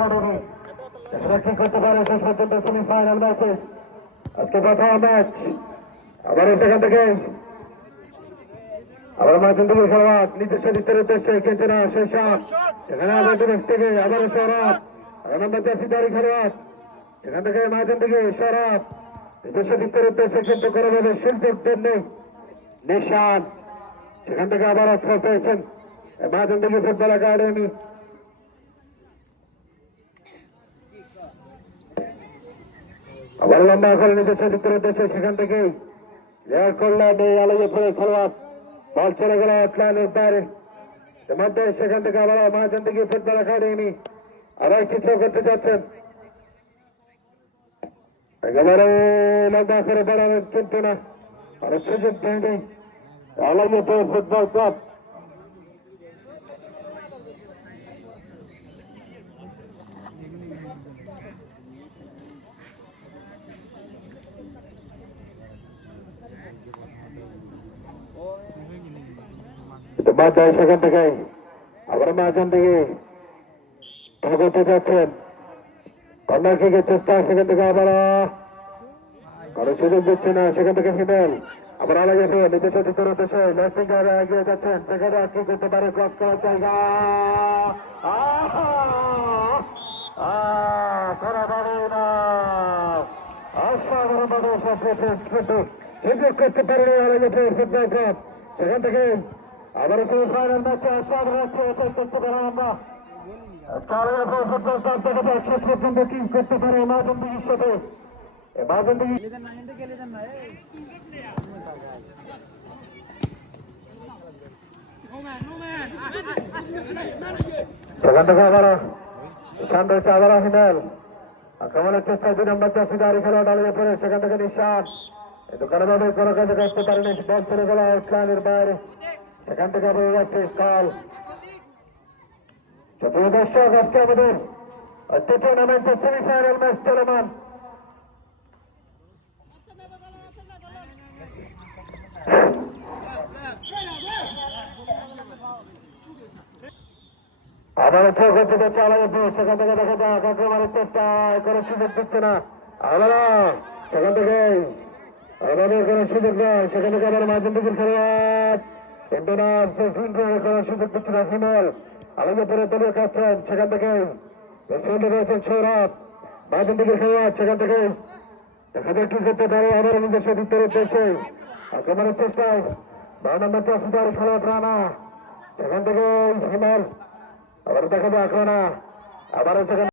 academy এখানে কি করতে পারে শেষ পর্যন্ত সেমিফাইনাল ম্যাচে আজকে প্রথম ম্যাচ আবারও সেখান থেকে আবার মাঝখান থেকে সরাব নিজস্ব দিকের উদ্দেশ্যে কিন্তু না সেই সাপ সেখানে আবার দিবস থেকে আবারও সরাব নম্বর জাসিদারি খেলোয়াড় সেখান থেকে মাঝখান থেকে সরাব নিজস্ব দিকের উদ্দেশ্যে কিন্তু করে দেবে সুযোগ দেননি নিশান সেখান থেকে আবার অস্ত্র পেয়েছেন মাঝখান থেকে ফুটবল একাডেমি আবার লম্বা করে নিজস্ব দিকের উদ্দেশ্যে সেখান থেকে করলেন এই আলোয় পরে খেলোয়াড় বল চলে গেল লাইনের বাইরে মধ্যে সেখান থেকে আবার মাঝখান থেকে ফুটবল একাডেমি আবার কিছু করতে চাচ্ছেন একেবারে লম্বা করে বাড়ানোর কিন্তু না আর সুযোগ পেয়ে আলোয় পরে ফুটবল ক্লাব মাথায় সেখান থেকে আবার মাঝখান থেকে করতে যাচ্ছেন কর্নার কিকের চেষ্টা সেখান থেকে আবার কারো সুযোগ দিচ্ছে না সেখান থেকে হিমেল আবার আলাদা নিজের সাথে করে উদ্দেশ্যে লেফটিং এগিয়ে যাচ্ছেন সেখানে কি করতে পারে ক্রস করার জায়গা করা পারে না অসাধারণ কিন্তু সুযোগ করতে পারে আলাদা ফুটবল ক্লাব সেখান থেকে আবার সেমিফাইনাল ম্যাচে অসাধারণ করতে পারে আমরা ফুটবল ক্লাব দেখা যাক শেষ পর্যন্ত কি করতে পারে মাঝন দিঘির সাথে মাঝন দিঘি সেখান থেকে আবার ঈশান রয়েছে আবার হিমেল আক্রমণের চেষ্টায় 2 নম্বর জাসিদারি খেলোয়াড় ডালিয়ে পড়ে সেখান থেকে নিশান দোকানে ভাবে কোনো কাজে করতে পারেনি বল চলে গেল আউটলাইনের বাইরে সেখান থেকে আবার একটি কল প্রিয় দর্শক আজকে আমাদের টুর্নামেন্টের সেমিফাইনাল ম্যাচ চলমান আবার থ্রো করতে যাচ্ছে আলাদা সেখান থেকে দেখা যাক আক্রমণের চেষ্টা কোনো সুযোগ দিচ্ছে না আবার সেখান থেকে আমাদের কোনো সুযোগ নয় সেখান থেকে আবার মাঝখান থেকে খেলোয়াড় কিন্তু না কোনো সুযোগ দিচ্ছে না হিমেল আলাদা পরে দলীয় কাটছেন সেখান থেকে রয়েছেন সৌরভ মাঝখান থেকে খেলোয়াড় সেখান থেকে দেখা যাক কি করতে পারে আবার নিজস্ব দ্বিতীয় উদ্দেশ্যে আক্রমণের চেষ্টায় 12 নম্বর জাসিদারি খেলোয়াড় রানা সেখান থেকে হিমেল আবার দেখা যাক না আবারও সেখানে